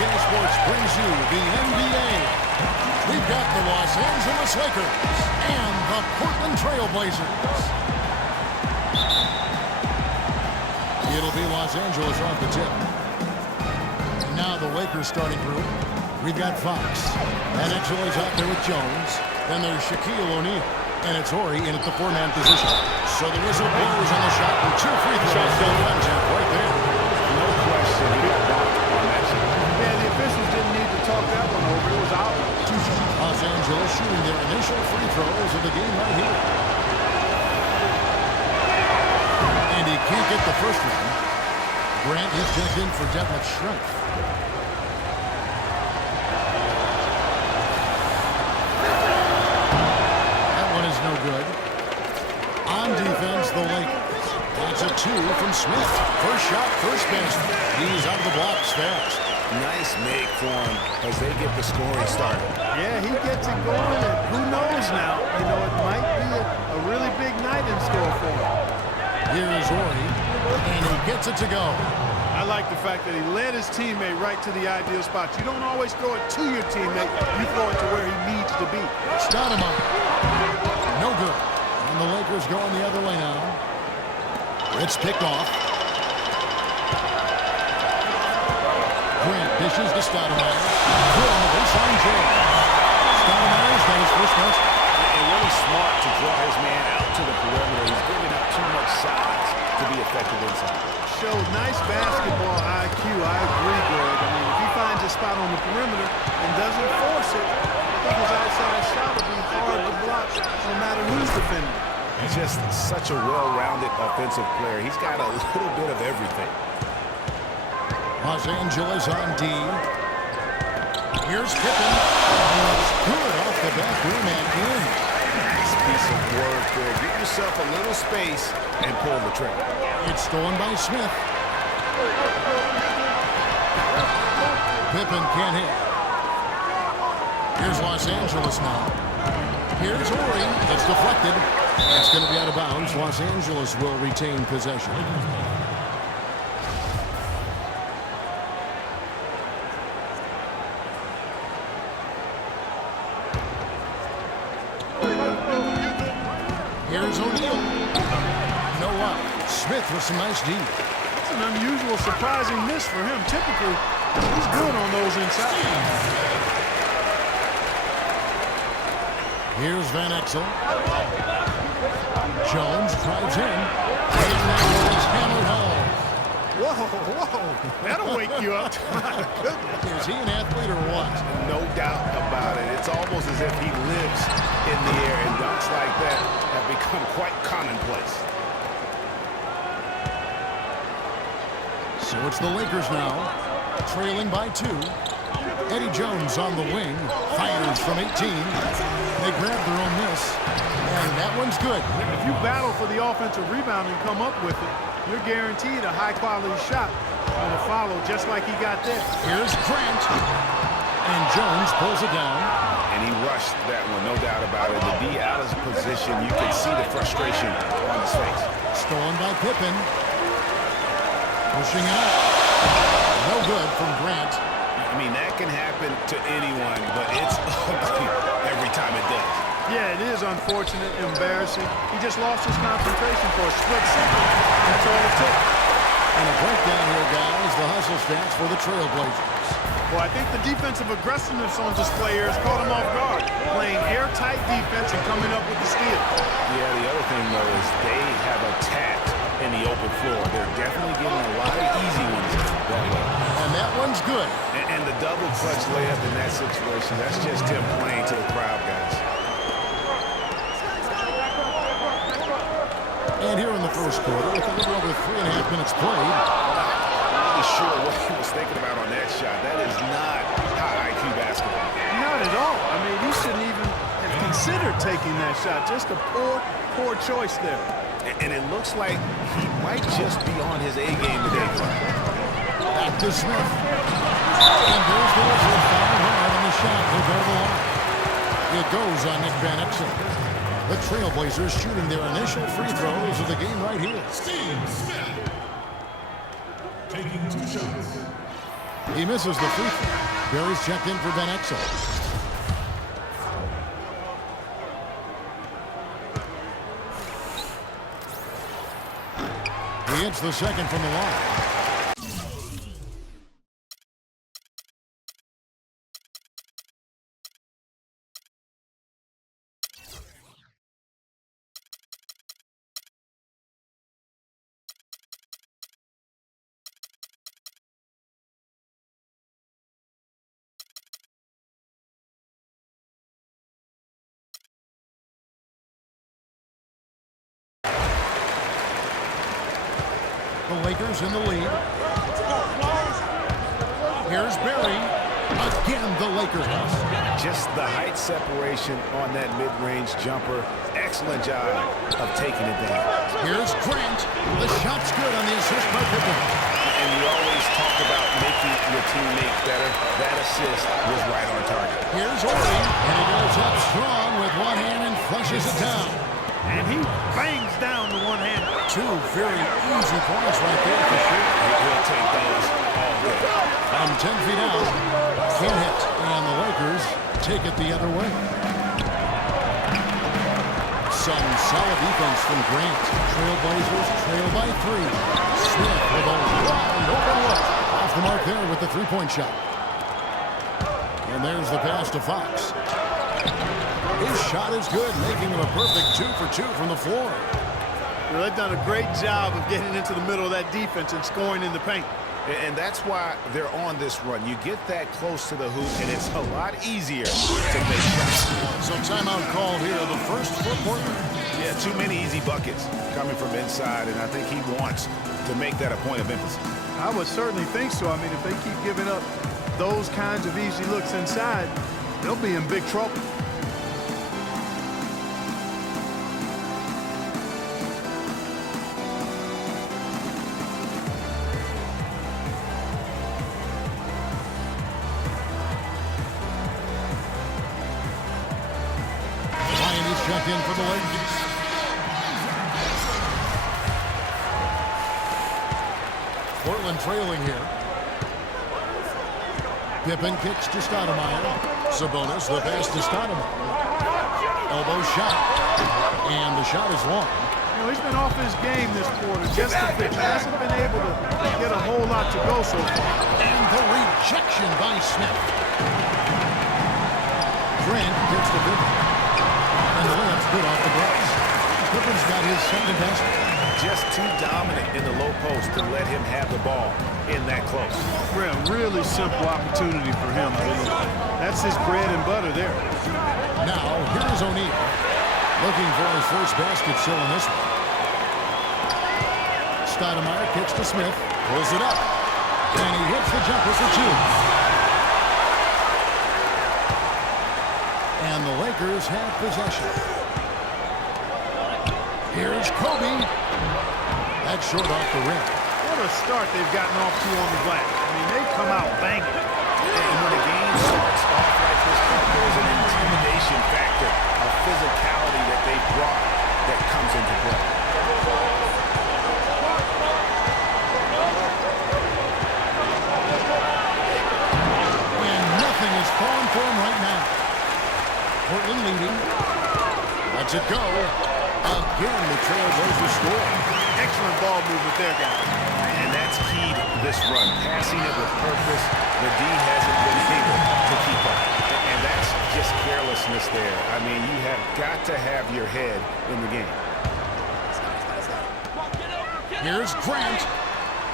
SNK Sports brings you the NBA. We've got the Los Angeles Lakers and the Portland Trail Blazers. It'll be Los Angeles off the tip. And now the Lakers starting group. We've got Fox. And Exel's out there with Jones. Then there's Shaquille O'Neal. And it's Horry in at the four-man position. So the whistle blows on the shot and 2 free throws. Right there. No question. He got blocked on that shot. Yeah, the officials didn't need to talk that one over. It was out. Los Angeles shooting their initial free throws of the game right here. And he can't get the first one. Grant is checked in for Detlef Schrempf. That one is no good. On defense, the Lakers. That's a 2 from Smith. First shot, first basket. He's out of the blocks fast. Nice make for him as they get the scoring started. Yeah, he gets it going, and who knows now? You know, it might be a really big night in store for him. Here is Horry, and he gets it to go. I like the fact that he led his teammate right to the ideal spot. You don't always throw it to your teammate. You throw it to where he needs to be. Stoudemire. No good. And the Lakers going the other way now. It's picked off. Grant dishes to Stoudemire. Good on the baseline jam. Stoudemire's got his first basket. And really smart to draw his man out to the perimeter. He's giving up too much size to be effective inside. Showed nice basketball IQ. I agree, Greg. I mean, if he finds a spot on the perimeter and doesn't force it, I think his outside shot will be hard to block no matter who's defending. He's just such a well-rounded offensive player. He's got a little bit of everything. Los Angeles on D. Here's Pippen. It's good off the back rim and in. Nice piece of work there. Get yourself a little space and pull the trigger. It's stolen by Smith. Pippen can't hit. Here's Los Angeles now. Here's Horry. It's deflected. It's going to be out of bounds. Los Angeles will retain possession. Here's O'Neal. No luck. Smith with some nice D. It's an unusual, surprising miss for him. Typically, he's good on those inside. Here's Van Exel. Jones drives in. And that is hammered home. Whoa. That'll wake you up. My goodness. Is he an athlete or what? No doubt about it. It's almost as if he lives in the air, and dunks like that have become quite commonplace. So it's the Lakers now, trailing by 2. Eddie Jones on the wing, fires from 18. They grab their own miss, and that one's good. If you battle for the offensive rebound and come up with it, you're guaranteed a high-quality shot on a follow, just like he got there. Here's Grant, and Jones pulls it down. And he rushed that one, no doubt about it. The D out of position, you can see the frustration on his face. Stolen by Pippen. Pushing it up. No good from Grant. I mean, that can happen to anyone, but it's ugly every time it does. Yeah, it is unfortunate, embarrassing. He just lost his concentration for a split second. That's all it took. And a breakdown here, guys. The hustle stats for the Trailblazers. Well, I think the defensive aggressiveness on display here has caught him off guard. Playing airtight defense and coming up with the steal. Yeah, the other thing, though, is they have attacked in the open floor. They're definitely getting a lot of easy ones that way. And that one's good. And the double clutch layup in that situation, that's just him playing to the crowd, guys. And here in the first quarter, with a little over 3.5 minutes played. I'm not sure what he was thinking about on that shot. That is not high IQ basketball. Not at all. I mean, he shouldn't even have considered taking that shot. Just a poor choice there. And it looks like he might just be on his A game today. Back to Smith. And there's the whistle. Foul hard on the shot. He'll go to the line. It goes on Nick Van Exel. The Trailblazers shooting their initial free throws of the game right here. Steve Smith taking 2 shots. He misses the free throw. Barry's checked in for Van Exel. He hits the second from the line. The Lakers in the lead. Here's Barry. Again, the Lakers. Just the height separation on that mid-range jumper. Excellent job of taking it down. Here's Grant. The shot's good on the assist by Pippen. And we always talk about making your teammate better. That assist was right on target. Here's Horry. And he goes up strong with one hand and flushes it down. And he bangs down the one hand. Two very easy points right there for sure. He'll take those all day. From 10 feet out, can't hit. And the Lakers take it the other way. Some solid defense from Grant. Trailblazers trail by 3. Smith with a wide open look. Off the mark there with the three-point shot. And there's the pass to Fox. His shot is good, making him a perfect 2 for 2 from the floor. Well, they've done a great job of getting into the middle of that defense and scoring in the paint. And that's why they're on this run. You get that close to the hoop, and it's a lot easier to make shots. So timeout called here, the first for Portland. Yeah, too many easy buckets coming from inside, and I think he wants to make that a point of emphasis. I would certainly think so. I mean, if they keep giving up those kinds of easy looks inside, they'll be in big trouble. Checked in for the Lakers. Portland trailing here. Pippen kicks to Stoudemire. Sabonis, the pass to Stoudemire. Elbow shot. And the shot is long. You know, he's been off his game this quarter. Just a bit. Hasn't been able to get a whole lot to go so far. And the rejection by Smith. Grant gets the Pippen. And the layup's good off the glass. Pippen's got his second basket. Just too dominant in the low post to let him have the ball in that close. Really simple opportunity for him. That's his bread and butter there. Now, here's O'Neal. Looking for his first basket still in this one. Stoudemire kicks to Smith. Pulls it up. And he hits the jumper for 2. And the Lakers have possession. Here's Kobe. That's short off the rim. What a start they've gotten off to on the glass. I mean, they've come out banging. And when a game starts off like this, there's an intimidation factor, a physicality that they brought that comes into play. And nothing is falling for him right now. Portland leading. Lets it go. Again, the Trailblazers score. Excellent ball movement there, guys. And that's key to this run. Passing it with purpose. The D hasn't been able to keep up. And that's just carelessness there. I mean, you have got to have your head in the game. Here's Grant.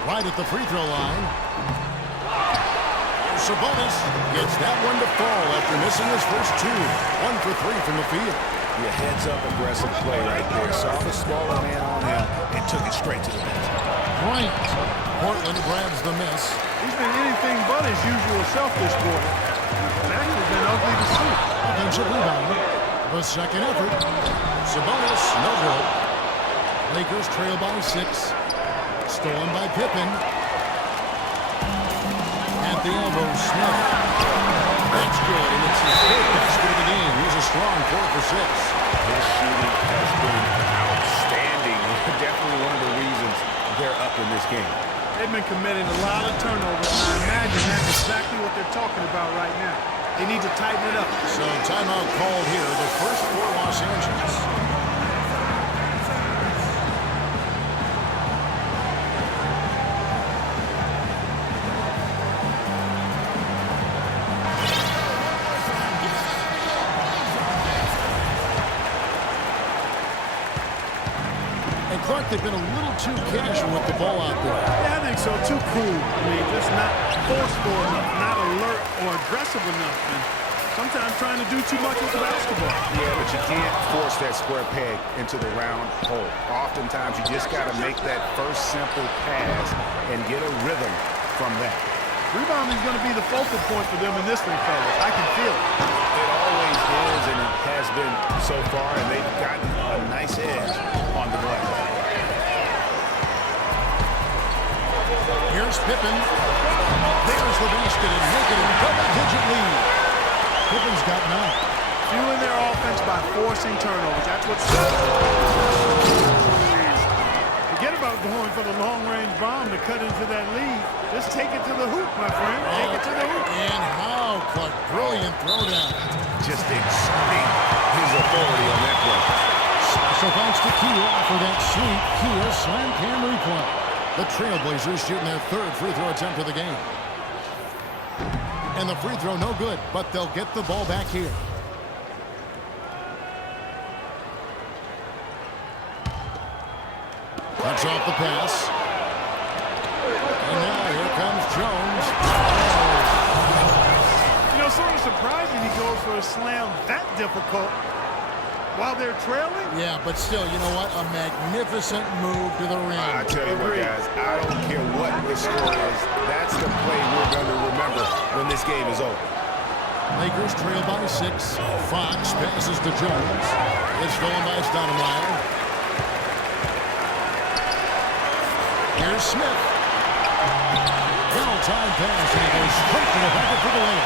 Right at the free throw line. Sabonis gets that one to fall after missing his first 2. 1 for 3 from the field. Your heads-up aggressive play right there. Saw the smaller man on him and took it straight to the bench. Bryant. Portland grabs the miss. He's been anything but his usual self this quarter. It's actually been ugly to see. Offensive rebound. The second effort. Sabonis, no good. Lakers trail by 6. Stolen by Pippen. At the elbow, Smith. That's good, and it's his third basket of the game. He's a strong 4 for 6. His shooting has been outstanding. Definitely one of the reasons they're up in this game. They've been committing a lot of turnovers, and I imagine that's exactly what they're talking about right now. They need to tighten it up. So timeout called here, the first for Los Angeles. Clark, they've been a little too casual with the ball out there. Yeah, I think so. Too cool. I mean, just not forceful enough, not alert or aggressive enough. And sometimes trying to do too much with the basketball. Yeah, but you can't force that square peg into the round hole. Oftentimes, you just got to make that first simple pass and get a rhythm from that. Rebounding is going to be the focal point for them in this one, fellas. I can feel it. It always is, and it has been so far, and they've gotten a nice edge on the glass. Here's Pippen. There's the basket and make it a double-digit lead. Pippen's got 9. Fueling their offense by forcing turnovers. That's what's forget about going for the long-range bomb to cut into that lead. Just take it to the hoop, my friend. Take it to the hoop. And how, Clark. Brilliant throwdown. Just exerting his authority on that play. Special thanks to Kia for that sweet Kia Slam Cam replay. The Trailblazers shooting their third free throw attempt of the game. And the free throw no good, but they'll get the ball back here. Cuts off the pass. And now here comes Jones. You know, sort of surprising he goes for a slam that difficult while they're trailing. Yeah, but still, you know what? A magnificent move to the rim. I tell you what, guys, I don't care what the score is. That's the play we're going to remember when this game is over. Lakers trail by 6. Fox passes to Jones. It's stolen by Stoudemire. Here's Smith. Well-timed pass, and he goes straight to the bucket for the layup.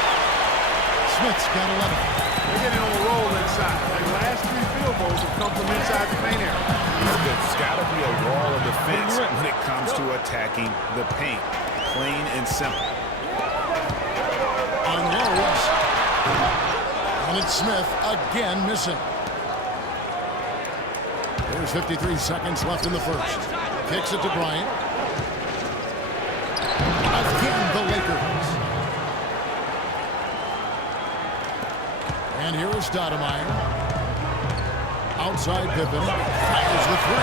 Smith's got 11. They're getting on a roll inside. Their last 3 field goals have come from inside the paint area. There's got to be a wall of defense when it comes to attacking the paint. Plain and simple. Unloads. And it's Smith again missing. There's 53 seconds left in the first. Kicks it to Bryant. Again, the Lakers. And here is Stoudemire. Outside Pippen. Fires the 3.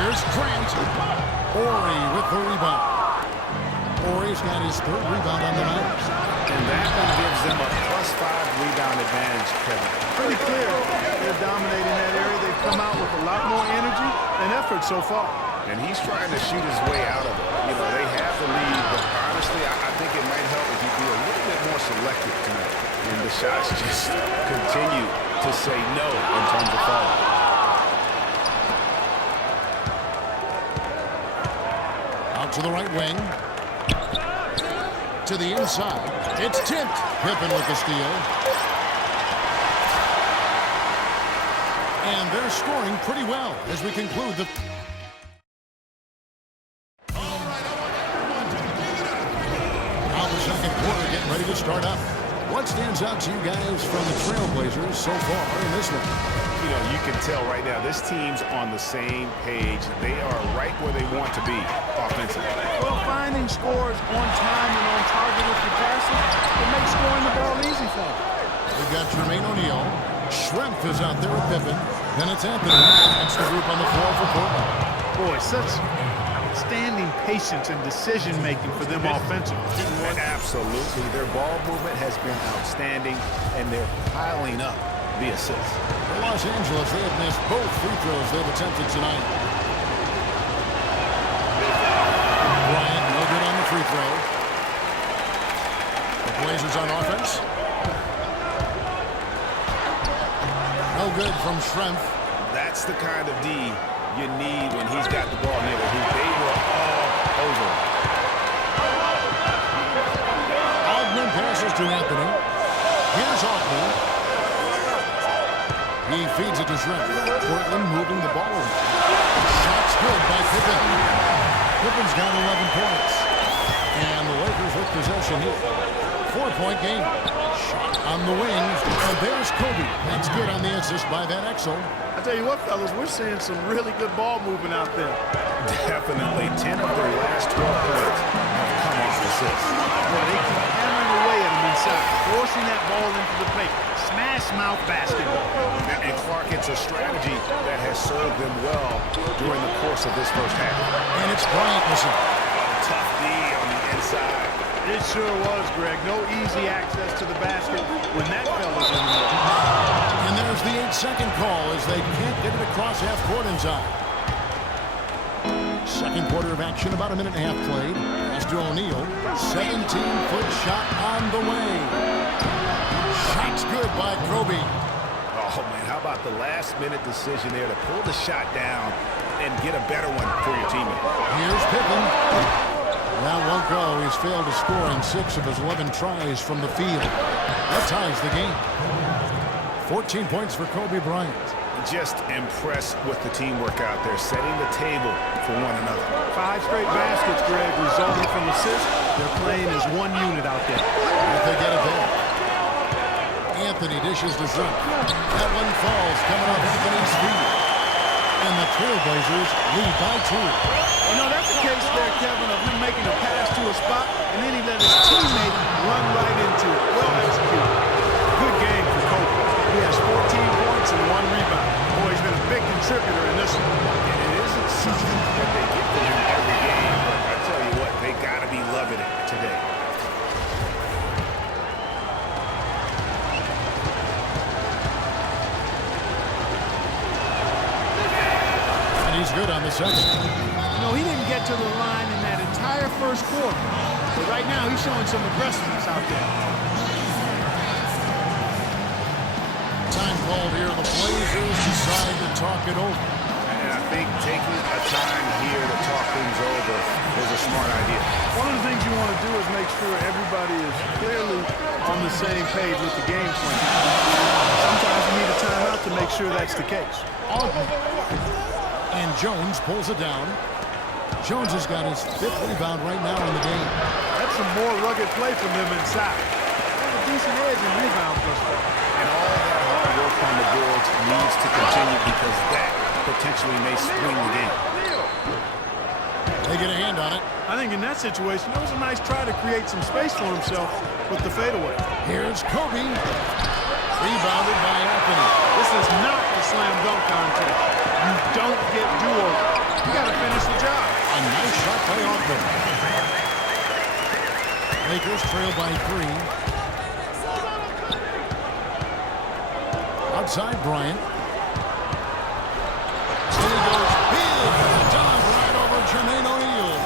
Here's Grant. Horry with the rebound. Horry's got his 3rd rebound on the night. And that one gives them a +5 rebound advantage, Kevin. Pretty clear they're dominating that area. They've come out with a lot more energy and effort so far. And he's trying to shoot his way out of it. You know, they have the lead, but honestly, I think it might help if he be a little bit more selective tonight. And the shots just continue to say no in terms of falling. Out to the right wing. To the inside. It's Tint. Pippen with the steal. And they're scoring pretty well as we conclude the... Now the second quarter getting ready to start up. What stands out to you guys from the Trailblazers so far in this one? You know, you can tell right now this team's on the same page. They are right where they want to be offensively. Well, finding scores on time and on target with your passes, it makes scoring the ball easy for them. We've got Jermaine O'Neal. Schrempf is out there with Pippen. Then it's Anthony. That's the group on the floor for Portland. Boy, such outstanding patience and decision-making for them offensively. And absolutely. Their ball movement has been outstanding, and they're piling up the assists. For Los Angeles, they have missed both free throws they've attempted tonight. Bryant, no good on the free throw. The Blazers on offense. No good from Schrempf. That's the kind of D you need when he's got the ball near the hoop. They were all over. Ogden passes to Anthony. Here's Ogden. He feeds it to Schrempf. Portland moving the ball. Shot's good by Pippen. Pippen's got 11 points. possession here. 4-point game. Shot on the wing. And there's Kobe. That's good on the assist by Van Exel. I tell you what, fellas, we're seeing some really good ball movement out there. Definitely. 10 of their last 12 points have come off assists. Yeah, they keep hammering away at him inside, forcing that ball into the paint. Smash mouth basketball. And Clark, it's a strategy that has served them well during the course of this first half. And it's Bryant missing. Tough D on the inside. It sure was, Greg. No easy access to the basket when that fella's in the middle. And there's the 8-second call as they can't get it across half court inside. Second quarter of action, about a minute and a half played. Pass to O'Neal. 17-foot shot on the way. Shot's good by Kobe. Oh, man, how about the last-minute decision there to pull the shot down and get a better one for your teammate? Here's Pippen. That won't go. He's failed to score in 6 of his 11 tries from the field. That ties the game. 14 points for Kobe Bryant. Just impressed with the teamwork out there, setting the table for one another. 5 straight baskets, Greg, resulting from assists. They're playing as one unit out there. If they get it back. Anthony dishes to Zunk. That one falls coming off Anthony's feet. And the Trailblazers lead by 2. You know, that's the case there, Kevin, of him making a pass to a spot, and then he let his teammate run right into it. Well executed. Good game for Kobe. He has 14 points and 1 rebound. Boy, he's been a big contributor in this one. And it isn't something that they get from him every game, but I tell you what, they got to be loving it today. And he's good on the second. You know, he didn't get to the line in that entire first quarter. But right now, he's showing some aggressiveness out there. Time called here. The Blazers decide to talk it over. And I think taking a time here to talk things over is a smart idea. One of the things you want to do is make sure everybody is clearly on the same page with the game plan. Sometimes you need a timeout to make sure that's the case. And Jones pulls it down. Jones has got his 5th rebound right now in the game. That's some more rugged play from him inside. A decent edge in rebound thus far. And all that hard work on the boards needs to continue because that potentially may swing the game. They get a hand on it. I think in that situation, it was a nice try to create some space for himself with the fadeaway. Here's Kobe. Rebounded by Anthony. This is not the slam dunk contest. You don't get do-over. You got to finish the job. A nice shot by Altman. Lakers trail by 3. Outside Bryant. So he goes big. Done right over Jermaine O'Neal.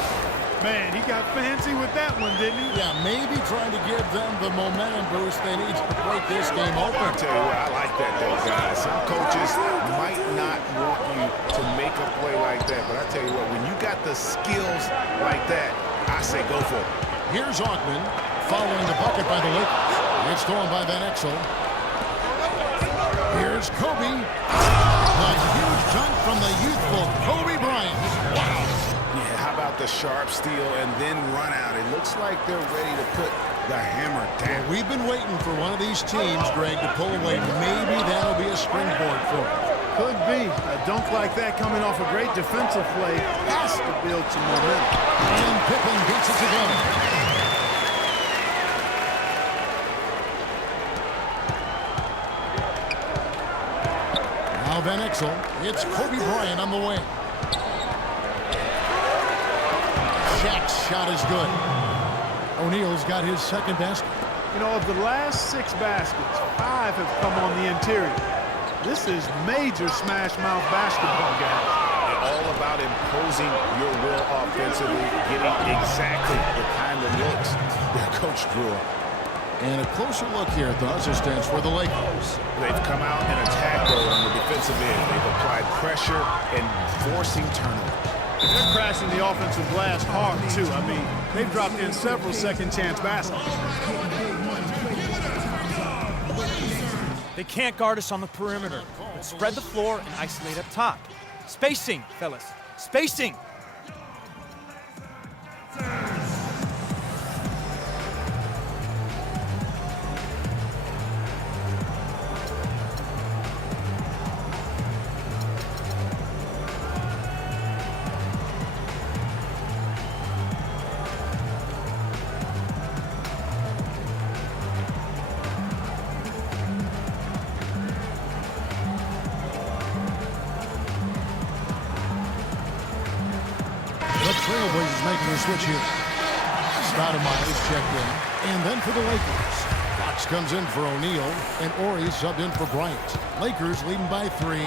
Man, he got fancy with that one, didn't he? Yeah, maybe trying to give them the momentum boost they need to break this game open. I'll tell you what, I like that though, guys. Some coaches might not want you to make a play like that, but I tell you what, when you got the skills like that, I say go for it. Here's Altman following the bucket by the Lakers. It's stolen by Van Exel. Here's Kobe. A huge dunk from the youthful Kobe Bryant. Wow. Yeah, how about the sharp steal and then run out? It looks like they're ready to put the hammer down. We've been waiting for one of these teams, Greg, to pull away. Maybe that'll be a springboard for them. Could be. A dunk like that coming off a great defensive play has to build some momentum. And Pippen gets it together. Now Van Exel. It's Kobe Bryant on the wing. Shaq's shot is good. O'Neal's got his second basket. You know, of the last 6 baskets, 5 have come on the interior. This is major smash mouth basketball, guys. All about imposing your will offensively, getting exactly the kind of looks their coach drew up. And a closer look here at the assistants for the Lakers. They've come out and attacked though on the defensive end. They've applied pressure and forcing turnovers. They're crashing the offensive glass hard, too. I mean, they've dropped in several second-chance baskets. They can't guard us on the perimeter, but spread the floor and isolate up top. Spacing, fellas. Spacing. Trailblazers making a switch here. Stoudemire's checked in. And then for the Lakers. Fox comes in for O'Neal, and Ori subbed in for Bryant. Lakers leading by 3.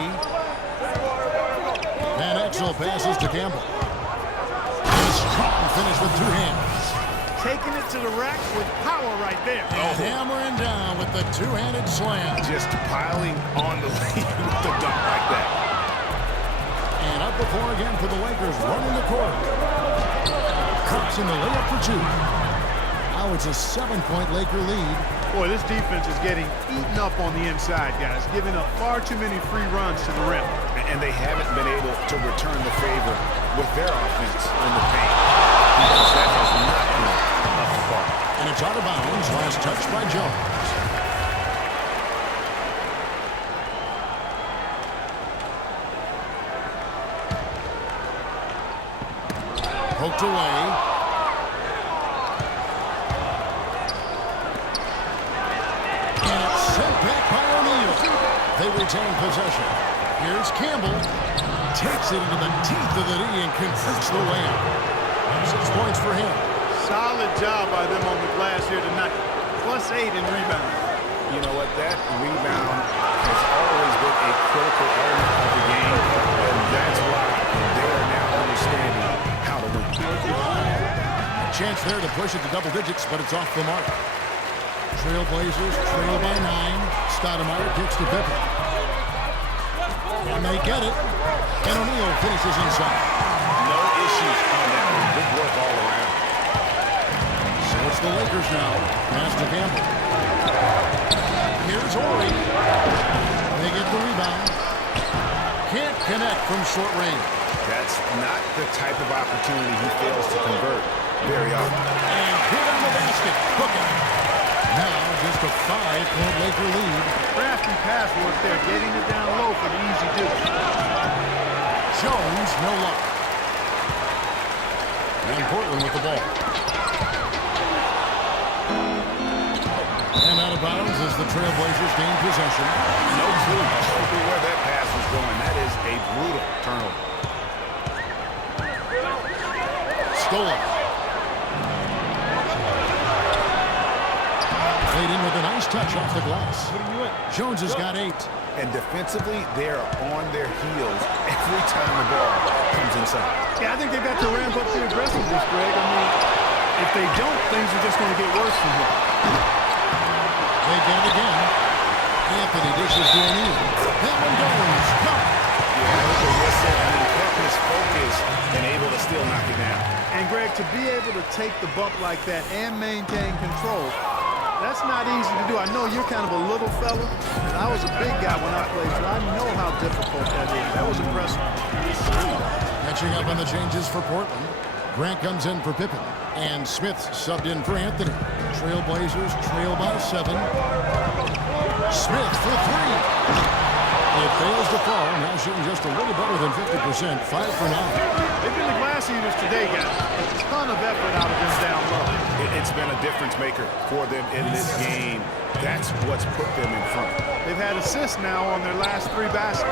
Van Exel passes to Campbell. And a strong finish with 2 hands. Taking it to the rack with power right there. And hammering down with the 2-handed slam. Just piling on the lead with the dunk like that. And up the floor again for the Lakers, running the court. Cops in the layup for 2. Now it's a 7-point Laker lead. Boy, this defense is getting eaten up on the inside, guys, giving up far too many free runs to the rim. And they haven't been able to return the favor with their offense in the paint. Because that has not been up to par. And it's out of bounds. Last touch by Jones. Poked away. And it's sent back by O'Neal. They retain possession. Here's Campbell. Takes it into the teeth of the D and converts the layup. 6 points for him. Solid job by them on the glass here tonight. +8 in rebounding. You know what? That rebound has always been a critical element of the game. And that's why they are now understanding how to win. A chance there to push it to double digits, but it's off the mark. Trailblazers trail by 9. Stoudemire kicks to Pippen. And they get it. And O'Neal finishes inside. No issues on that one. Good work all around. So it's the Lakers now. Pass to Campbell. Here's Ori. They get the rebound. Can't connect from short range. That's not the type of opportunity he fails to convert very often. And hit on the basket. Hook it. Now just a 5-point Laker lead. Crafty pass work there, getting it down low for the easy deuce. Jones, no luck. And Portland with the ball. And out of bounds as the Trailblazers gain possession. No clue where that pass was going. That is a brutal turnover. Stolen. Played in with a nice touch off the glass. Jones has got 8. And defensively, they are on their heels every time the ball comes inside. Yeah, I think they've got to ramp up the aggressiveness, Greg. I mean, if they don't, things are just going to get worse from here. They get it again. Anthony dishes to O'Neal. That one goes. Come. Yeah, with the whistle, and he kept his focus and able to still knock it down. And, Greg, to be able to take the bump like that and maintain control, that's not easy to do. I know you're kind of a little fella, and I was a big guy when I played, so I know how difficult that is. That was impressive. Catching up on the changes for Portland. Grant comes in for Pippen. And Smith subbed in for Anthony. Trailblazers trail by 7. Smith for 3. It fails to fall. Now shooting just a little better than 50%. 5 for 9. They've been the glass eaters today, guys. A ton of effort out of them down low. It's been a difference maker for them in this game. That's what's put them in front. They've had assists now on their last 3 baskets.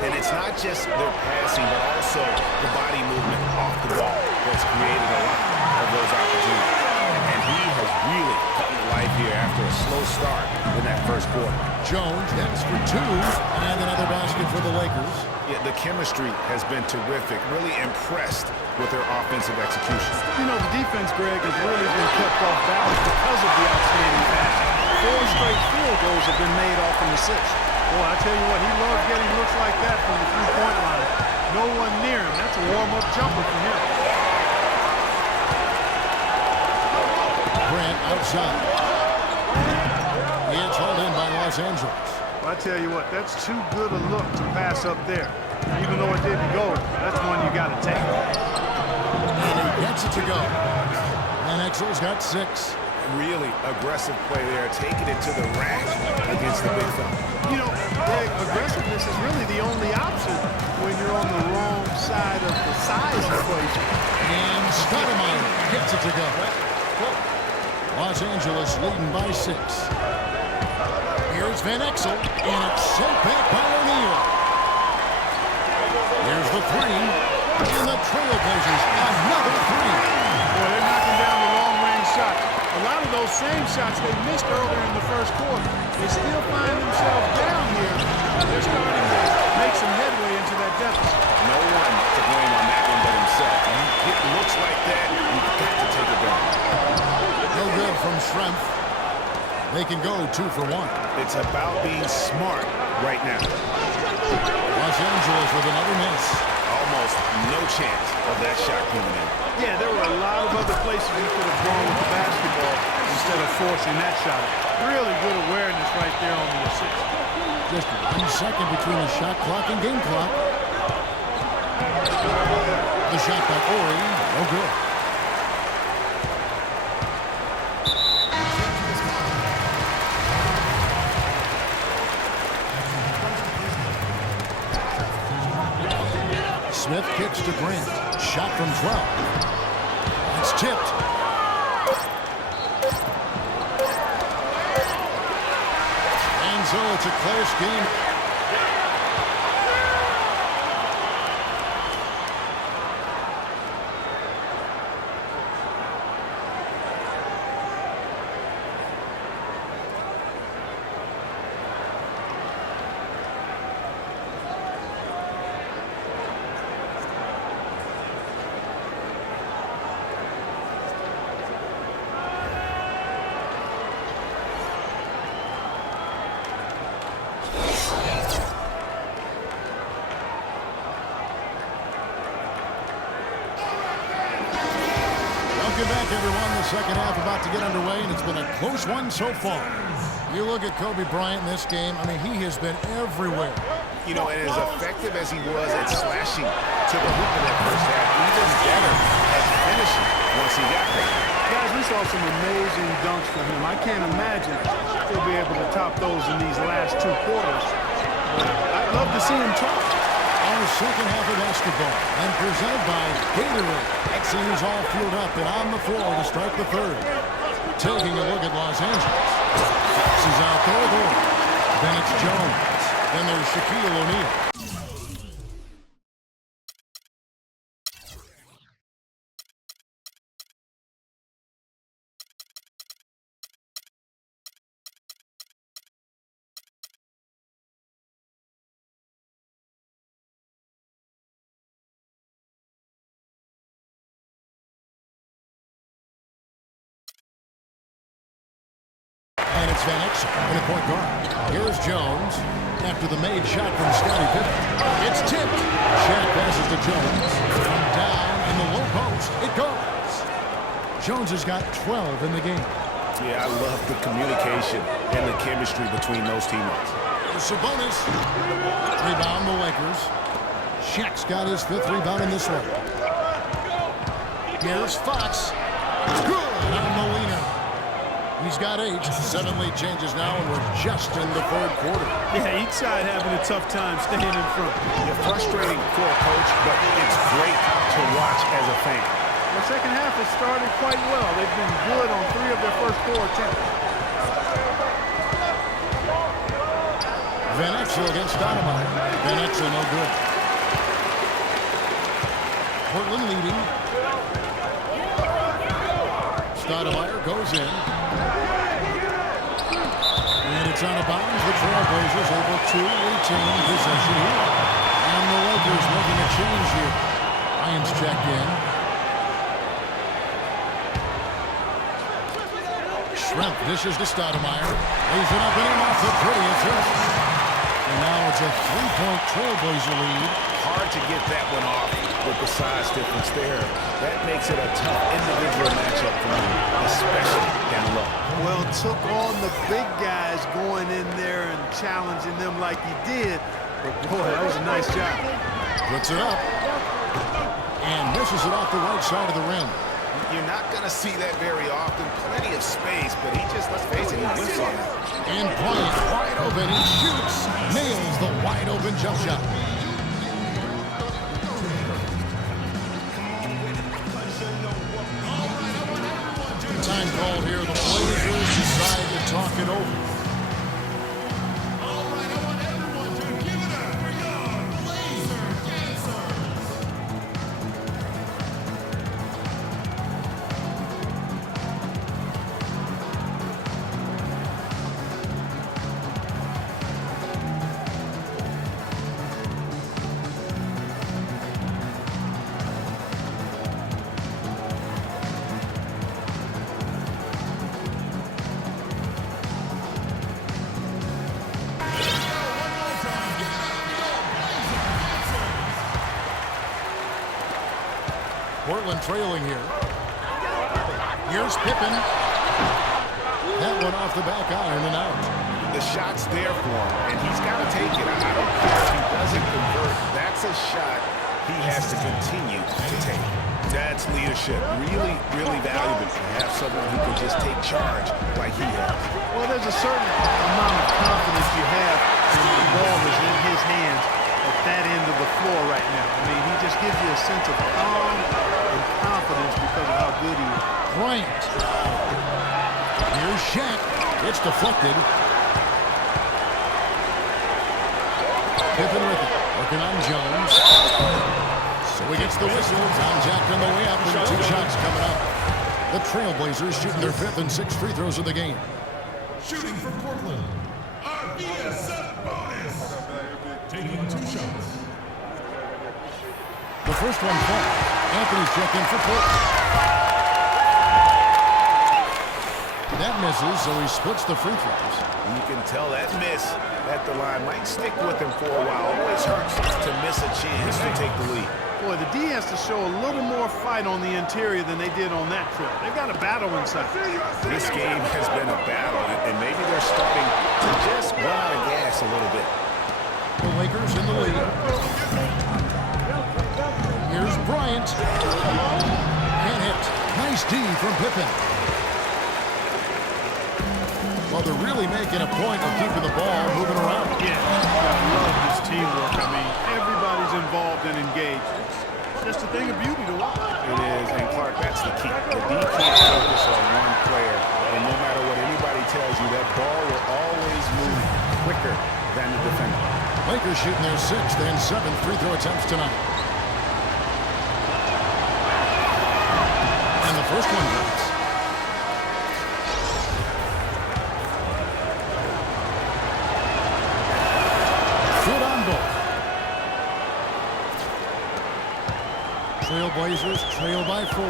And it's not just their passing, but also the body movement off the ball that's created a lot of those opportunities. And he has really come to life here after a slow start in that first quarter. Jones heads for 2. And another basket for the Lakers. Yeah, the chemistry has been terrific. Really impressed with their offensive execution. You know, the defense, Greg, has really been kept off balance because of the outstanding pass. 4 straight field goals have been made off an assist. Boy, I tell you what, he loves getting looks like that from the 3-point line. No one near him. That's a warm-up jumper for him. Grant outside. It's hauled in by Los Angeles. Well, I tell you what, that's too good a look to pass up there. Even though it didn't go, that's one you got to take. And he gets it to go. And Exel's got 6. Really aggressive play there, taking it to the rack against the big fella. You know, Greg, aggressiveness is really the only option when you're on the wrong side of the size equation. And Stoudemire gets it to go. Los Angeles leading by 6. Here's Van Exel, and it's sent back by O'Neal. Here's the 3, and the Trailblazers another those same shots they missed earlier in the first quarter. They still find themselves down here. They're starting to make some headway into that deficit. No one to blame on that one but himself. When it looks like that, you've got to take it down. No good from Schrempf. They can go 2 for 1. It's about being smart right now. Los Angeles with another miss. Almost no chance of that shot coming in. Yeah, there were a lot of other places you could have gone with the basketball instead of forcing that shot. Really good awareness right there on the assist. Just 1 second between the shot clock and game clock. The shot by Ori, no good. Smith kicks to Grant. Shot from 12. It's tipped. And so it's a close game. Welcome back, everyone. The second half about to get underway, and it's been a close one so far. You look at Kobe Bryant in this game, I mean, he has been everywhere. You know, and as effective as he was at slashing to the hoop in that first half, even better at finishing once he got there. Guys, we saw some amazing dunks from him. I can't imagine he'll be able to top those in these last 2 quarters. I'd love to see him try. Our second half of basketball, and presented by Gatorade. That seems all fueled up and on the floor to start the third. Taking a look at Los Angeles. Fox is out there with Ori. Then it's Jones. Then there's Shaquille O'Neal. And it's Van Exel in a point guard. Here's Jones after the made shot from Scottie Pippen. It's tipped. Shaq passes to Jones. From down in the low post, it goes. Jones has got 12 in the game. Yeah, I love the communication and the chemistry between those teammates. There's Sabonis. Rebound the Lakers. Shaq's got his 5th rebound in this one. Here's Fox. It's good on Molina. He's got 8. 7 lead changes now, and we're just in the 3rd quarter. Yeah, each side having a tough time staying in front. Yeah, frustrating for a coach, but it's great to watch as a fan. The second half has started quite well. They've been good on 3 of their first 4 attempts. Van Exel against Stoudemire. Van Exel no good. Portland leading. Stoudemire goes in. And it's out of bounds. The Trailblazers able to retain possession here. And the Lakers making a change here. Lions check in. Schrempf dishes to Stoudemire. Lays it up and in off the pretty assist. And now it's a 3-point Trailblazer lead. Hard to get that one off with the size difference there. That makes it a tough individual matchup for him, especially down low. Well, took on the big guys going in there and challenging them like he did. But boy, that was a nice job. Puts it up. And misses it off the right side of the rim. You're not going to see that very often. Plenty of space, but he just, let's face it, he whiffs on it. And Bryant wide open. He shoots. Nails the wide open jump shot. Time call here. The Blazers decide to talk it over. Portland trailing here. Here's Pippen. That one off the back iron and out. The shot's there for him, and he's got to take it. I don't care if he doesn't convert. That's a shot he has to continue to take. That's leadership. Really, really valuable to have someone who can just take charge like he has. Well, there's a certain amount of confidence you have when the ball is in his hands at that end of the floor right now. I mean, he just gives you a sense of calm and confidence because of how good he is. Bryant. Here's Shaq. It's deflected. Pippen with it. Working on Jones. So he gets the whistle. Tom Jack on the way up and 2 shots coming up. The Trailblazers shooting their 5th and 6th free throws of the game. Shooting for Portland, Arvydas Sabonis. Taking 2 shots. The first one falls. Anthony's checked in for Portland. That misses, so he splits the free throws. You can tell that miss at the line might stick with him for a while. Always hurts to miss a chance to take the lead. Boy, the D has to show a little more fight on the interior than they did on that trip. They've got a battle inside. This game has been a battle, and maybe they're starting to just run out of gas a little bit. The Lakers in the lead. Here's Bryant. Can't hit. Nice D from Pippen. Well, they're really making a point of keeping the ball moving around. Yeah, I love this teamwork. I mean, everybody's involved and engaged. It's just a thing of beauty to watch. It is, and Clark, that's the key. The D can't focus on one player, and no matter what anybody tells you, that ball will always move quicker than the defender. Lakers shooting their 6th and 7th free throw attempts tonight. And the first one goes. Good on both. Trailblazers trail by 4.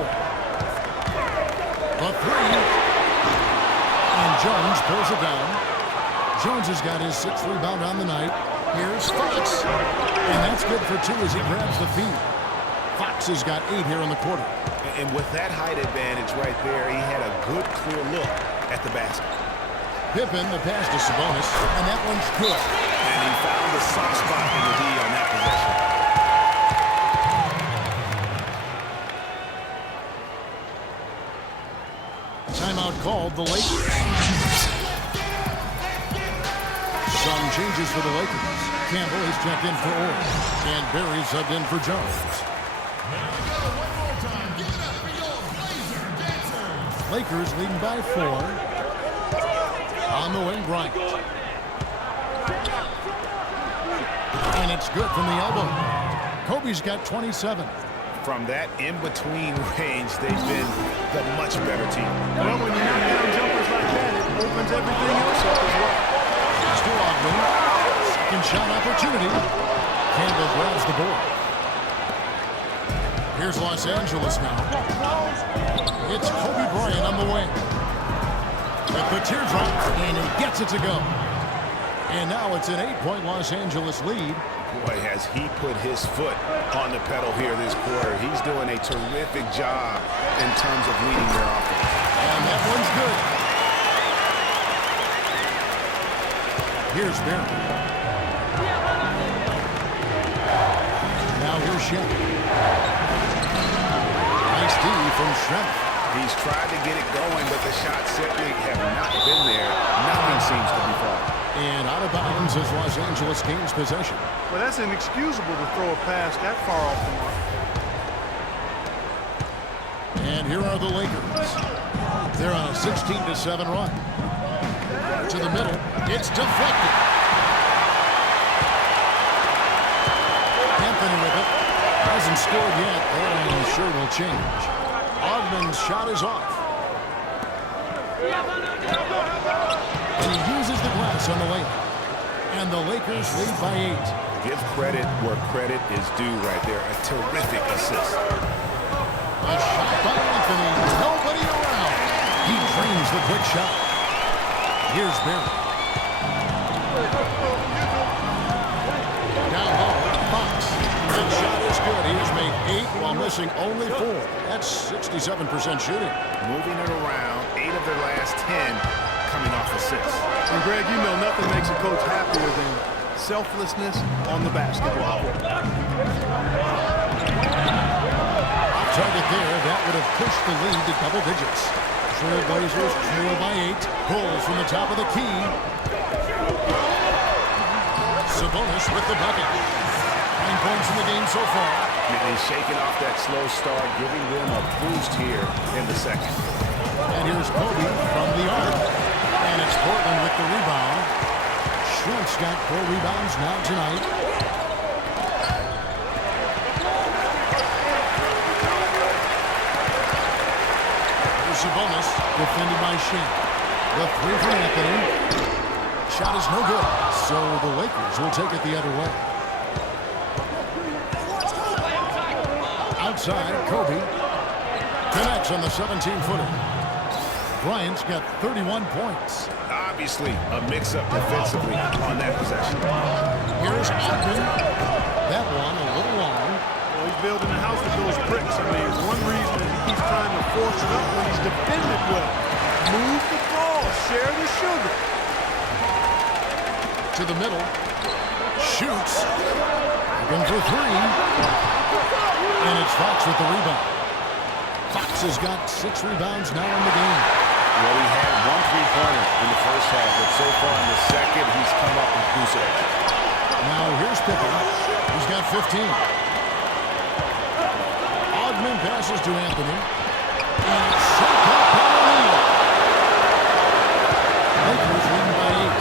The 3. And Jones pulls it down. Jones has got his 6th rebound on the night. Here's Fox. And that's good for 2 as he grabs the feed. Fox has got 8 here in the quarter. And with that height advantage right there, he had a good, clear look at the basket. Pippen, the pass to Sabonis, and that one's good. And he found the soft spot in the D on that possession. Timeout called the Lakers. Some changes for the Lakers. Campbell is checked in for Orr, and Barry subbed in for Jones. Lakers leading by 4. On the wing, Bryant. And it's good from the elbow. Kobe's got 27. From that in-between range, they've been the much better team. Well, when you knock down jumpers like that, it opens everything else up as well. Stu Ogden. Second shot opportunity. Campbell grabs the board. Here's Los Angeles now. It's Kobe Bryant on the wing. With the teardrop, and he gets it to go. And now it's an 8-point Los Angeles lead. Boy, has he put his foot on the pedal here this quarter. He's doing a terrific job in terms of leading their offense. And that one's good. Here's Barry. Now here's Shaq. Nice D from Shaq. He's tried to get it going, but the shots simply have not been there. Nothing seems to be falling. And out of bounds as Los Angeles gains possession. Well, that's inexcusable to throw a pass that far off the mark. And here are the Lakers. They're on a 16-7 run. To the middle. It's deflected. Anthony with it. Hasn't scored yet. That I'm sure will change. Ogman's shot is off. And he uses the glass on the layup. And the Lakers lead by 8. Give credit where credit is due right there. A terrific assist. A shot by Anthony. Nobody around. He drains the quick shot. Here's Barry. Down low, Fox. That shot is good. He has made 8 while missing. missing only 4. That's 67% shooting. Moving it around, 8 of their last 10 coming off assists. And Greg, you know nothing makes a coach happier than selflessness on the basketball court. Target there, that would have pushed the lead to double digits. Trailblazers trail by 8. Bulls from the top of the key. Sabonis with the bucket. 9 points in the game so far. He's shaking off that slow start, giving them a boost here in the second. And here's Kobe from the arc. And it's Portland with the rebound. Schroempf's got 4 rebounds now tonight. Here's Sabonis, defended by Shea. The 3 from Anthony. Shot is no good, so the Lakers will take it the other way. Outside, Kobe connects on the 17-footer. Bryant's got 31 points. Obviously, a mix-up defensively on that possession. Here's Ogden. That one a little long. Well, he's building a house with those bricks. I mean, it's one reason he keeps trying to force it up when he's defended well. Move the ball. Share the sugar. To the middle. Shoots. Looking for 3. And it's Fox with the rebound. Fox has got 6 rebounds now in the game. Well, he had 1 3-pointer in the first half, but so far in the second, he's come up with goose eggs. Now here's Pippen. He's got 15. Ogden passes to Anthony. And it's shot clock by O'Neal. Lakers leading by 8.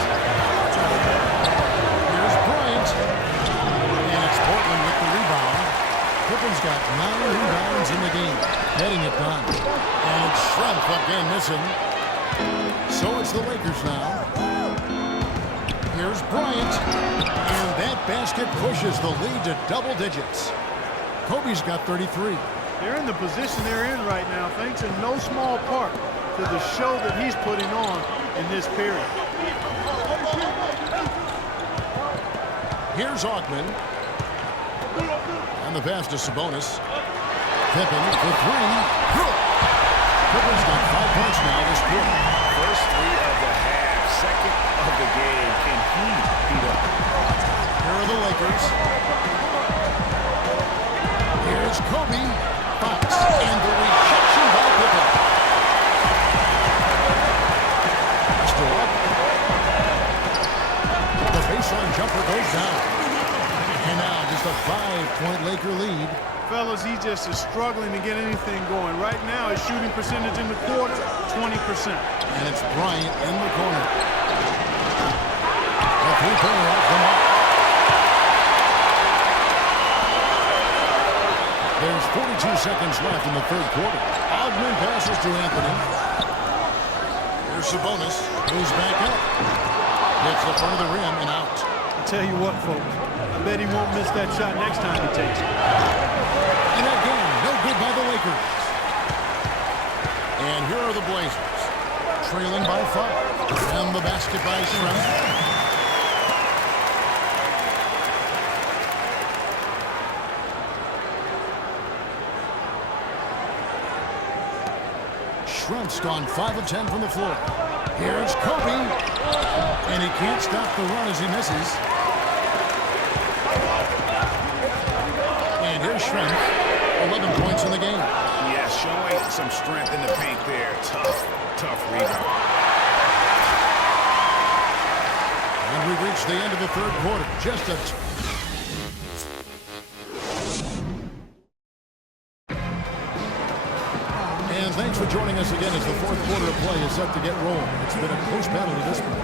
Here's Bryant. And it's Portland with the rebound. Pippen's got 9 rebounds in the game, getting it done. And it's Schroempf again missing. So it's the Lakers now. Here's Bryant. And that basket pushes the lead to double digits. Kobe's got 33. They're in the position they're in right now, thanks in no small part to the show that he's putting on in this period. Here's Ogden. And the pass to Sabonis. Pippen for 3. Pippen's got 5 points now this quarter. First 3 of the half, second of the game. Can he beat up? Here are the Lakers. Here's Kobe. Fox. And the rejection by Pippen. Mr. Ogden. The baseline jumper goes down. And now just a 5-point Laker lead. Fellas, he just is struggling to get anything going. Right now, his shooting percentage in the quarter, 20%. And it's Bryant in the corner. A 3-pointer off the mark. There's 42 seconds left in the third quarter. Ogden passes to Anthony. Here's Sabonis, who's back up. Hits the front of the rim and out. I'll tell you what, folks. I bet he won't miss that shot next time he takes it. And again, no good by the Lakers. And here are the Blazers, trailing by 5. And the basket by Schroempf. Schroempf's gone 5 of 10 from the floor. Here's Kobe. And he can't stop the run as he misses. And here's Schroempf, 11 points in the game. Yeah, showing some strength in the paint there. Tough rebound. And we reach the end of the third quarter. Just a... And thanks for joining us again as the fourth quarter of play is set to get rolling. It's been a close battle to this point.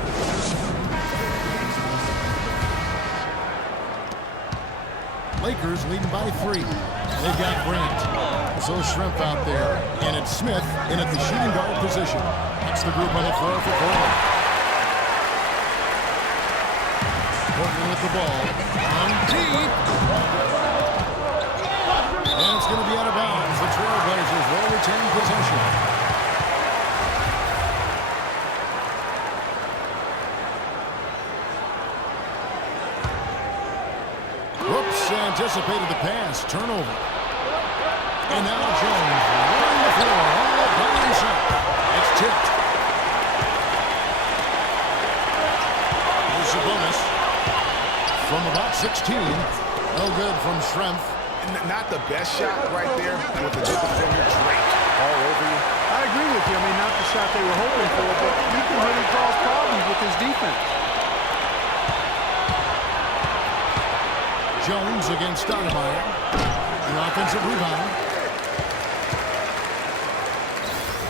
Lakers leading by 3. They've got Grant. So Schroempf out there. And it's Smith in at the shooting guard position. That's the group on the floor for Portland. Portland with the ball. On deep. And it's going to be out of bounds. The Trailblazers will retain possession. Brooks anticipated the pass. Turnover. And now Jones running the floor all by himself. It's tipped. Here's Sabonis from about 16. No good from Schrempf. Not the best shot right there with the good defender draped all over you. I agree with you. I mean, not the shot they were hoping for, but he can really cause problems with his defense. Jones against Stoudemire. The offensive rebound.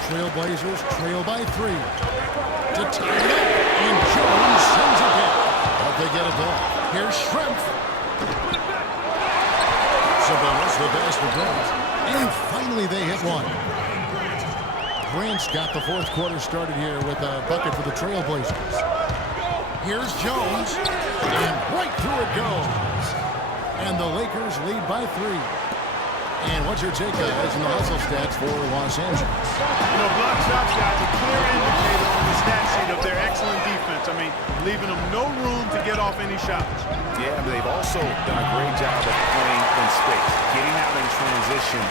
Trailblazers trail by 3. To tie it up. And Jones sends it back. But they get it back. Here's Schrempf. Sabonis, the pass to Grant. And finally they hit one. Grant's got the fourth quarter started here with a bucket for the Trailblazers. Here's Jones. And right through it goes. And the Lakers lead by 3. And what's your take, guys, in the hustle stats for Los Angeles? You know, block shots, guys, a clear indicator on the stat sheet of their excellent defense. I mean, leaving them no room to get off any shots. Yeah, but they've also done a great job of playing in space, getting out in transition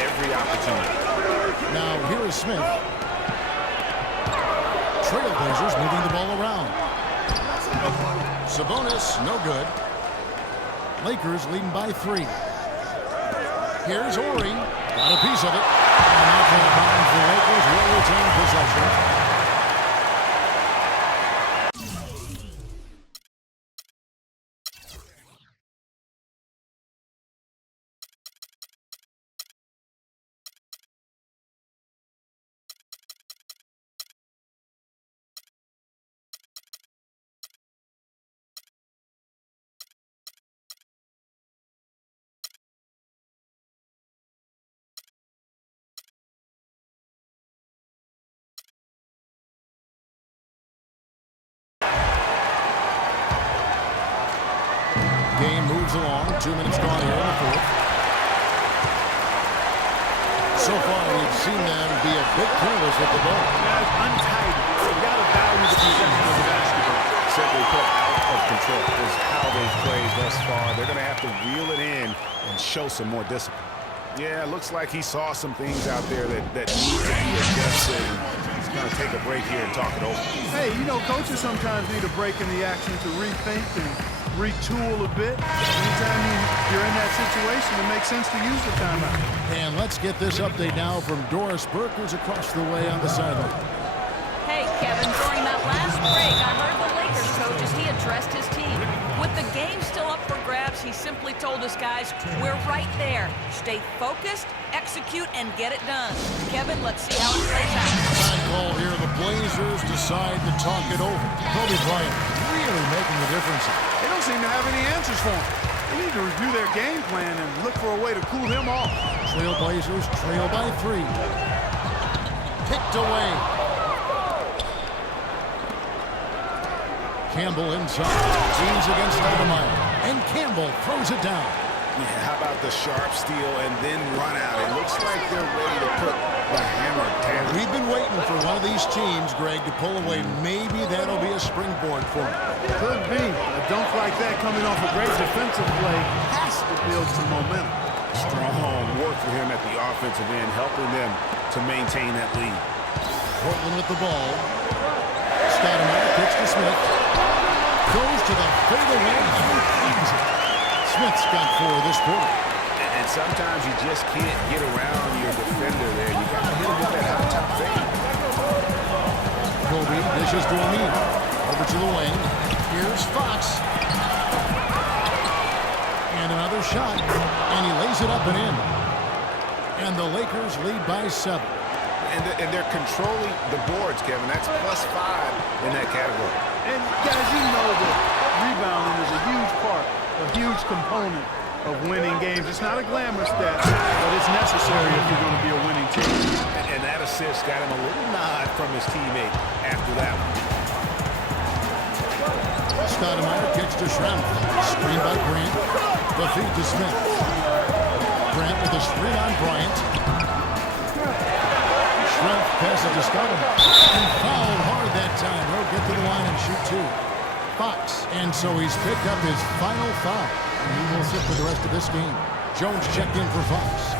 every opportunity. Now, here is Smith. Trailblazers moving the ball around. Sabonis, no good. Lakers leading by 3. Here's Horry. Got a piece of it. And now for the ball for Lakers will retain possession. Game moves along. 2 minutes gone here in the fourth. So far, we've seen them be a bit careless with the ball. Guys, untidy. They've got to value the possession of the basketball. Simply put, out of control is how they've played thus far. They're going to have to reel it in and show some more discipline. Yeah, it looks like he saw some things out there that need to be adjusted. He's going to take a break here and talk it over. Hey, you know, coaches sometimes need a break in the action to rethink and retool a bit. Anytime you're in that situation, it makes sense to use the timeout. And let's get this update now from Doris Burke, who's across the way on the sideline. Hey, Kevin, during that last break, I heard the Lakers coach as he addressed his team. With the game still up for grabs, he simply told his guys, we're right there. Stay focused, execute, and get it done. Kevin, let's see how it plays out. Time call here. The Blazers decide to talk it over. Kobe Bryant really making the difference. They don't seem to have any answers for him. They need to review their game plan and look for a way to cool him off. Trailblazers trail by 3. Picked away. Campbell inside. Teams against Stoudemire. And Campbell throws it down. Yeah, how about the sharp steal and then run out? It looks like they're ready to put the hammer down. We've been waiting for one of these teams, Greg, to pull away. Maybe that'll be a springboard for them. Could be. A dunk like that coming off a great defensive play has to build some momentum. Strong work for him at the offensive end, helping them to maintain that lead. Portland with the ball. Stoudemire kicks to Smith. Goes to the fadeaway and cleans it. Smith's got 4 this quarter. And sometimes you just can't get around your defender there. You got to hit him with that high top fade. Kobe dishes to O'Neal. Over to the wing. Here's Fox. And another shot. And he lays it up and in. And the Lakers lead by 7. And they're controlling the boards, Kevin. That's +5 in that category. And guys, you know that rebounding is a huge part, a huge component of winning games. It's not a glamour stat, but it's necessary if you're going to be a winning team. And that assist got him a little nod from his teammate after that one. Stoudemire kicks to Schrempf. Screen by Grant. The feed to Smith. Grant with a screen on Bryant. Schrempf passes to Stoudemire. And fouled hard that time. He'll get to the line and shoot 2. Fox. And so he's picked up his final foul. And he will sit for the rest of this game. Jones checked in for Fox.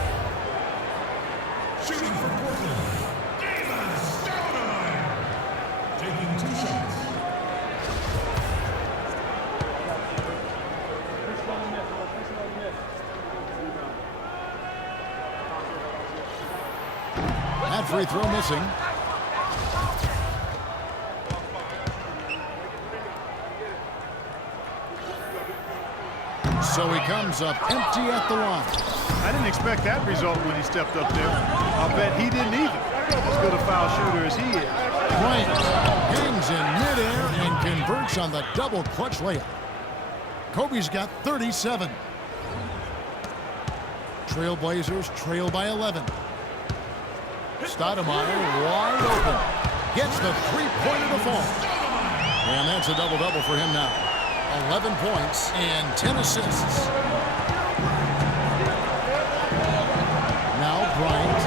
That free throw missing. So he comes up empty at the line. I didn't expect that result when he stepped up there. I'll bet he didn't either. As good a foul shooter as he is. Bryant hangs in midair and converts on the double clutch layup. Kobe's got 37. Trailblazers trail by 11. Stoudemire wide open. Gets the three-pointer to fall. And that's a double-double for him now. 11 points and 10 assists. Now Bryant.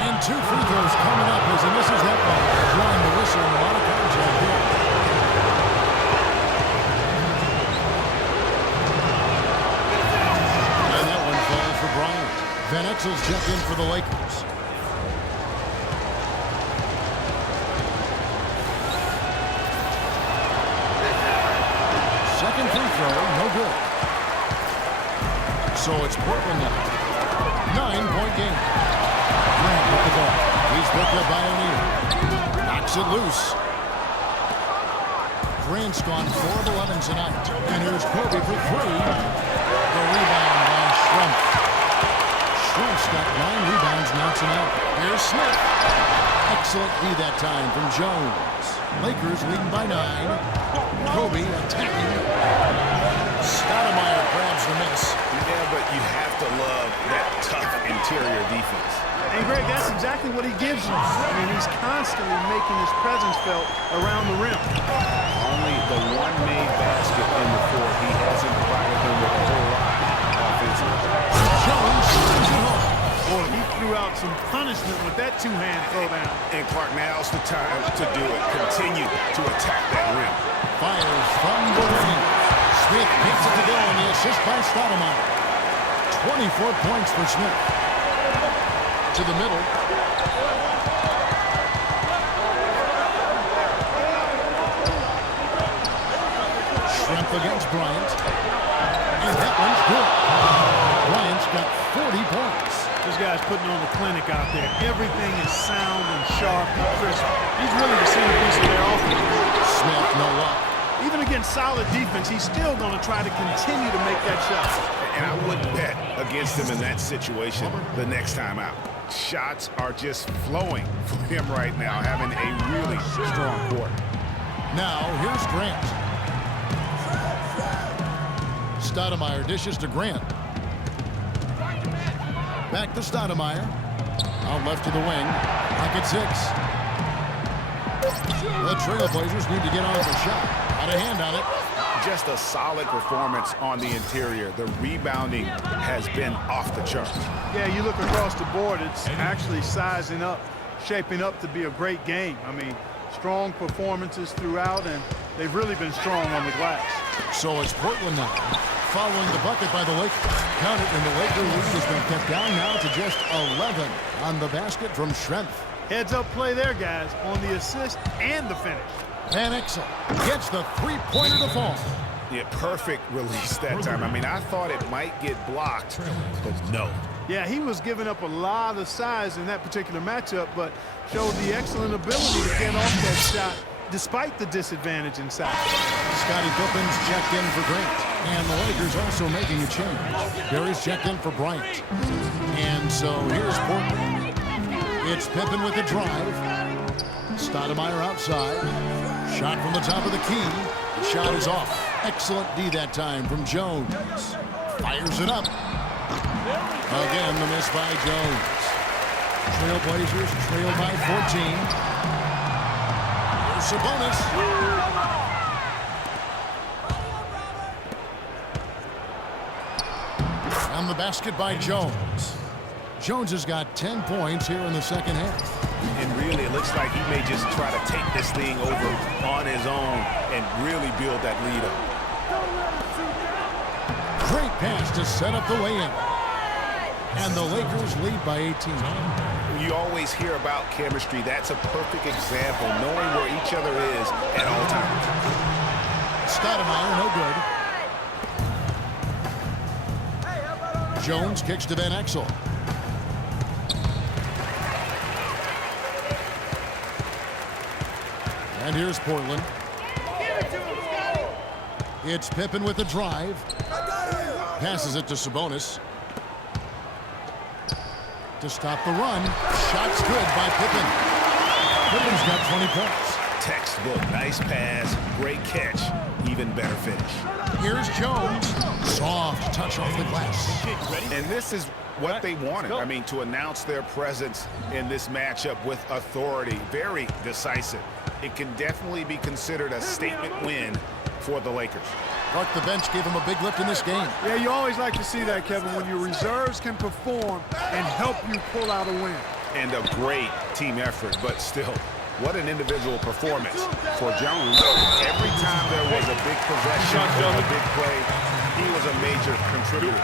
And 2 free throws coming up as he misses that one. Blowing the whistle and a lot of contact here. And that one falls for Bryant. Van Exel's checked in for the Lakers. Second free throw, no good. So it's Portland now. 9-point game. Grant with the ball. He's picked up by O'Neal. Knocks it loose. Grant's gone 4 of 11 tonight. And here's Kobe for 3. The rebound by Schrempf. Schrempf's got 9 rebounds now tonight. Here's Smith. Excellent D that time from Jones. Lakers leading by 9. Kobe attacking. Stoudemire grabs the miss. Yeah, but you have to love that tough interior defense. And Greg, that's exactly what he gives you. I mean, he's constantly making his presence felt around the rim. Only the one made basket in the fourth. He hasn't provided them with a whole lot offensively. Jones shoots it home. Boy, he threw out some punishment with that two-hand throwdown. And Clark, now's the time to do it. Continue to attack that rim. Fires from the wing. Smith gets it to go on the assist by Stoudemire. 24 points for Smith. To the middle. Schrempf against Bryant. And that one's good. Bryant's got 40 points. This guy's putting on a clinic out there. Everything is sound and sharp and crisp. He's really the centerpiece of their offense. Smith, no luck. Even against solid defense, he's still going to try to continue to make that shot. And I wouldn't bet against him in that situation the next time out. Shots are just flowing for him right now, having a really strong quarter. Now, here's Grant. Stoudemire dishes to Grant. Back to Stoudemire. Out left to the wing. Pocket 6. The Trailblazers need to get on with a shot. Got a hand on it. Just a solid performance on the interior. The rebounding has been off the charts. Yeah, you look across the board, it's actually sizing up, shaping up to be a great game. I mean, strong performances throughout, and they've really been strong on the glass. So it's Portland now, following the bucket by the Lakers. Count it, and the Laker lead has been cut down now to just 11 on the basket from Schrempf. Heads-up play there, guys, on the assist and the finish. Van Exel gets the three-pointer to fall. Yeah, perfect release that time. I mean, I thought it might get blocked, but no. Yeah, he was giving up a lot of size in that particular matchup, but showed the excellent ability to get off that shot despite the disadvantage inside. Scottie Pippen's checked in for Grant. And the Lakers also making a change. Barry's checked in for Bryant. And so here's Portland. It's Pippen with the drive. Stoudemire outside. Shot from the top of the key. Shot is off. Excellent D that time from Jones. Fires it up. Again, the miss by Jones. Trailblazers trail by 14. Here's Sabonis. On the basket by Jones. Jones has got 10 points here in the second half. And really, it looks like he may just try to take this thing over on his own and really build that lead up. Great pass to set up the way-in. And the Lakers lead by 18. You always hear about chemistry. That's a perfect example, knowing where each other is at all times. Stoudemire, no good. Jones kicks to Van Exel. And here's Portland. It's Pippen with the drive. Passes it to Sabonis. To stop the run. Shot's good by Pippen. Pippen's got 20 points. Textbook. Nice pass. Great catch. Even better finish. Here's Jones. Soft touch off the glass. And this is what they wanted. I mean, to announce their presence in this matchup with authority. Very decisive. It can definitely be considered a statement win for the Lakers. Clark, the bench gave him a big lift in this game. Yeah, you always like to see that, Kevin, when your reserves can perform and help you pull out a win. And a great team effort, but still, what an individual performance for Jones. Every time there was a big possession, a big play, he was a major contributor.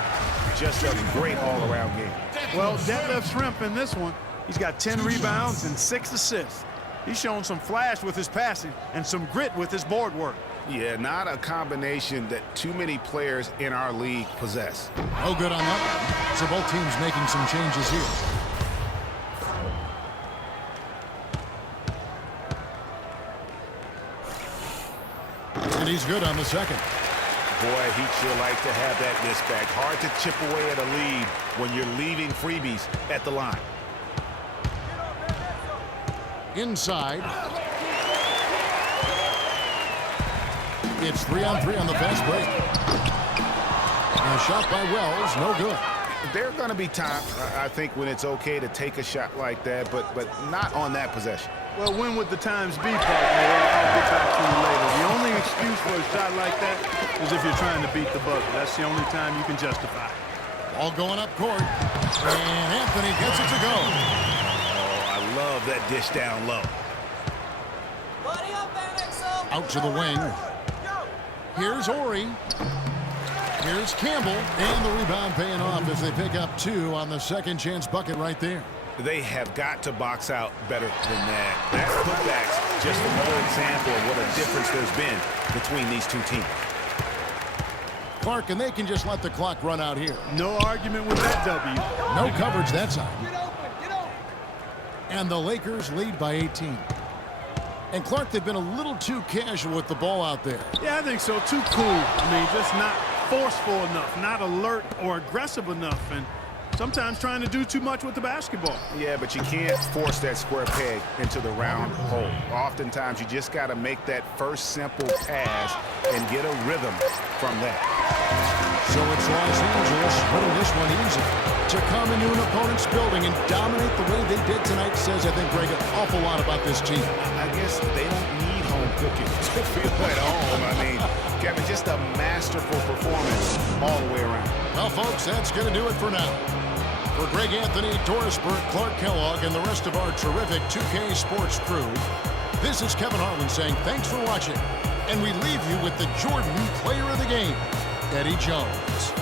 Just a great all-around game. Well, Detlef Schrempf in this one, he's got 10 rebounds and 6 assists. He's shown some flash with his passing and some grit with his board work. Yeah, not a combination that too many players in our league possess. No good on that one. So both teams making some changes here. And he's good on the second. Boy, he'd sure like to have that disc back. Hard to chip away at a lead when you're leaving freebies at the line. Inside. It's 3-on-3 on the fast break. And a shot by Wells, no good. There are going to be times, I think, when it's okay to take a shot like that, but not on that possession. Well, when would the times be, partner? I'll get back to you later. The only excuse for a shot like that is if you're trying to beat the buzzer. That's the only time you can justify it. Ball going up court. And Anthony gets it to go. Oh, I love that dish down low. Out to the wing. Here's Horry. Here's Campbell. And the rebound paying off as they pick up 2 on the second chance bucket right there. They have got to box out better than that. That putback's just another example of what a difference there's been between these two teams. Clark, and they can just let the clock run out here. No argument with that W. No coverage that side. And the Lakers lead by 18. And Clark, they've been a little too casual with the ball out there. Yeah, I think so. Too cool. I mean, just not forceful enough, not alert or aggressive enough, and sometimes trying to do too much with the basketball. Yeah, but you can't force that square peg into the round hole. Oftentimes, you just got to make that first simple pass and get a rhythm from that. So it's Los Angeles winning this one easy. To come into an opponent's building and dominate the way they did tonight says, I think, Greg, an awful lot about this team. I guess they don't need home cooking to feel at home. I mean, Kevin, just a masterful performance all the way around. Well, folks, that's going to do it for now. For Greg Anthony, Doris Burke, Clark Kellogg, and the rest of our terrific 2K Sports crew, this is Kevin Harlan saying thanks for watching. And we leave you with the Jordan Player of the Game, Eddie Jones.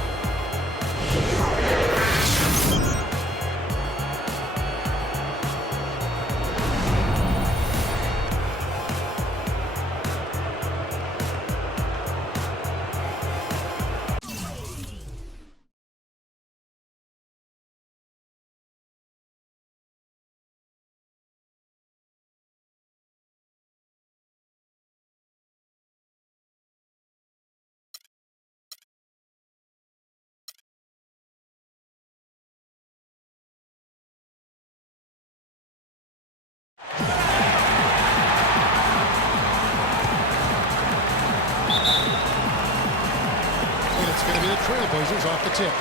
Trailblazers off the tip.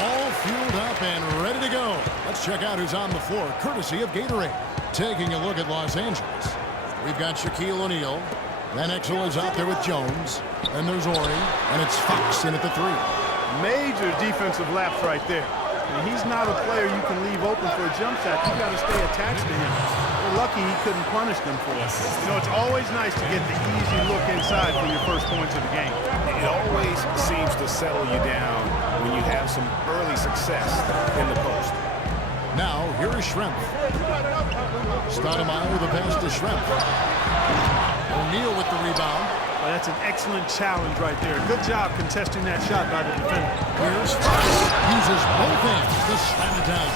All fueled up and ready to go. Let's check out who's on the floor, courtesy of Gatorade. Taking a look at Los Angeles. We've got Shaquille O'Neal. Van Exel is out there with Jones. Then there's Horry, and it's Fox in at the 3. Major defensive lapse right there. And he's not a player you can leave open for a jump shot. You got to stay attached to him. We're lucky he couldn't punish them for it. You know, it's always nice to get the easy look inside for your first points of the game. It always seems to settle you down when you have some early success in the post. Now, here is Schrempf. Stoudemire with a pass to Schrempf. O'Neal with the rebound. Well, that's an excellent challenge right there. Good job contesting that shot by the defender. Here's Fox. Uses both hands to slam it down.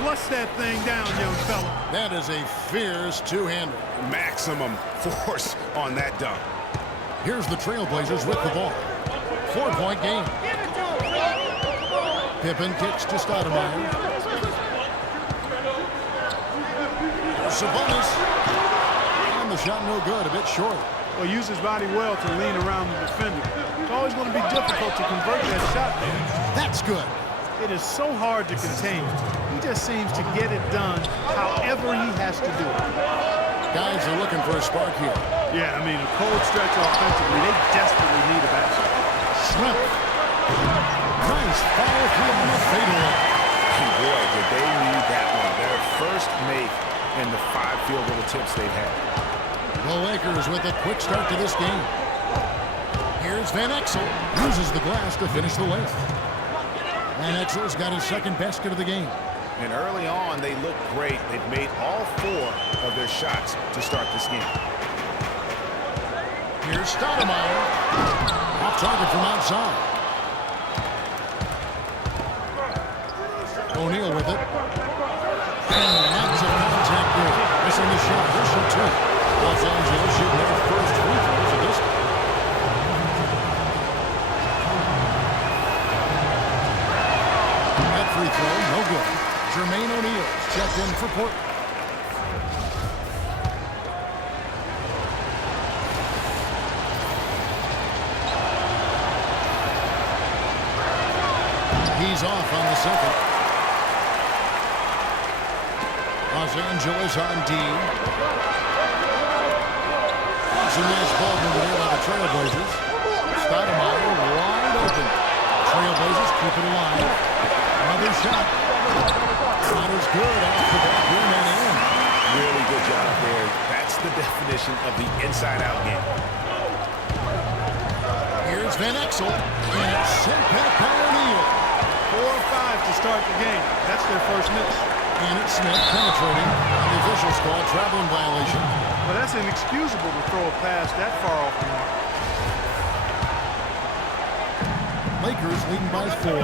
Flush that thing down, young fella. That is a fierce two-hander. Maximum force on that dunk. Here's the Trailblazers with the ball. 4-point game. Pippen kicks to Stoudemire. Sabonis. And the shot no good, a bit short. Well, use his body well to lean around the defender. It's always going to be difficult to convert that shot there. That's good. It is so hard to contain. He just seems to get it done however he has to do it. Guys are looking for a spark here. Yeah, I mean, a cold stretch offensively, they desperately need a basket. Smith. Nice follow through on the fadeaway. Boy, did they need that one. Their first make in the 5 field goal attempts they've had. The Lakers with a quick start to this game. Here's Van Exel. Uses the glass to finish the length. Van Exel's got his second basket of the game. And early on, they look great. They've made all 4 of their shots to start this game. Here's Stoudemire. Off target from outside. O'Neal with it. And lots of contact there. Missing the shot. He'll shoot 2. Los Angeles shooting their first free throws of this. That free throw, no good. Jermaine O'Neal checked in for Portland. He's off on the second. Los Angeles on D. It's a nice ball movement here by the Trailblazers. Stoudemire wide open. Trailblazers keep it alive. Another shot. Not as good off the back rim and in. Really good job there. That's the definition of the inside-out game. Here's Van Exel. And it's sent back by O'Neal. 4 or 5 to start the game. That's their first miss. And it's Smith penetrating. And the officials call traveling violation. But that's inexcusable to throw a pass that far off the mark. Lakers leading by 4.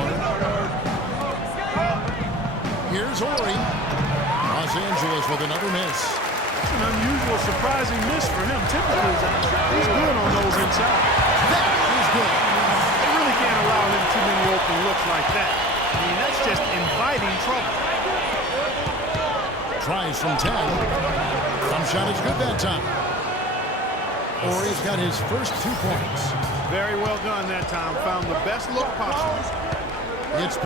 Here's Ori. Los Angeles with another miss. It's an unusual, surprising miss for him. Typically, he's good on those inside. That is good. They really can't allow him too many open looks like that. I mean, that's just inviting trouble. Tries from 10. Some shot is good that time. Ori's got his first 2 points. Very well done that time. Found the best look possible. It's